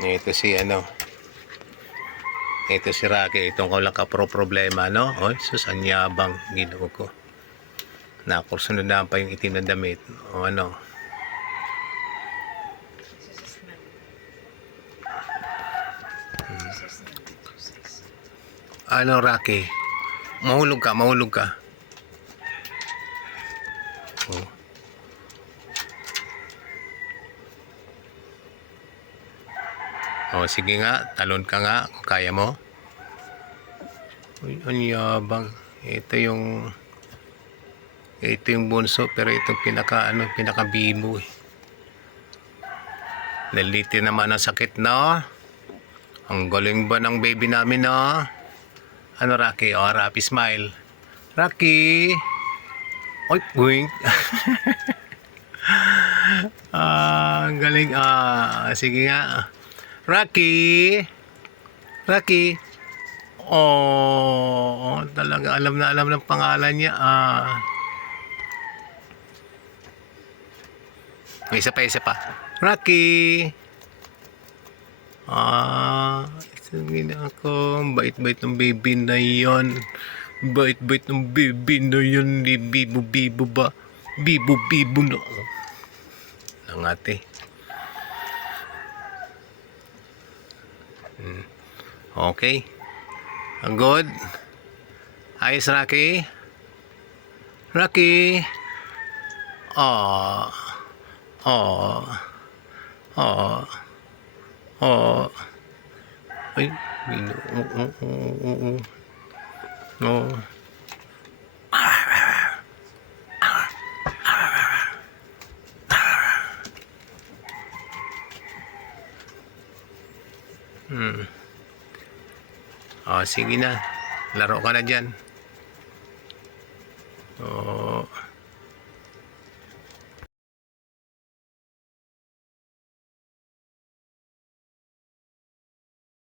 Ito si ano. Ito si Rocky. Itong ko lang ka-pro problema, no? Oy, sus, anyabang ginoo ko. Nakursunod na pa yung itim na damit. O ano. Ano, Rocky? Mahulog ka, mahulog ka. Oh. Oh, sige nga, talon ka nga kung kaya mo. Uy, ang yabang. Ito yung ito yung bunso pero itong pinaka ano, pinaka bibo eh. Naliti naman ang sakit no. Ang galing ba ng baby namin no? Ano Rocky? Oh, Rocky smile. Rocky. Oy, wink. ah, galing. Ah, sige nga. Rocky. Rocky. Oh, talaga alam na alam ng pangalan niya. Ah. May isa pa, isa pa. Rocky. Ah, sabihin ako, ang bait-bait ng baby na yon. Bait-bait ng baby na yon. Bibo-bibo ba? Bibo-bibo na. Ang ate. Okay. Ang good. Ayos, Rocky. Rocky. Oh. Oh. Oh. Oh. Ay. Oh, oh, oh, oh, oh. Hmm. Oh, sige na. Laro ka na dyan. Oh.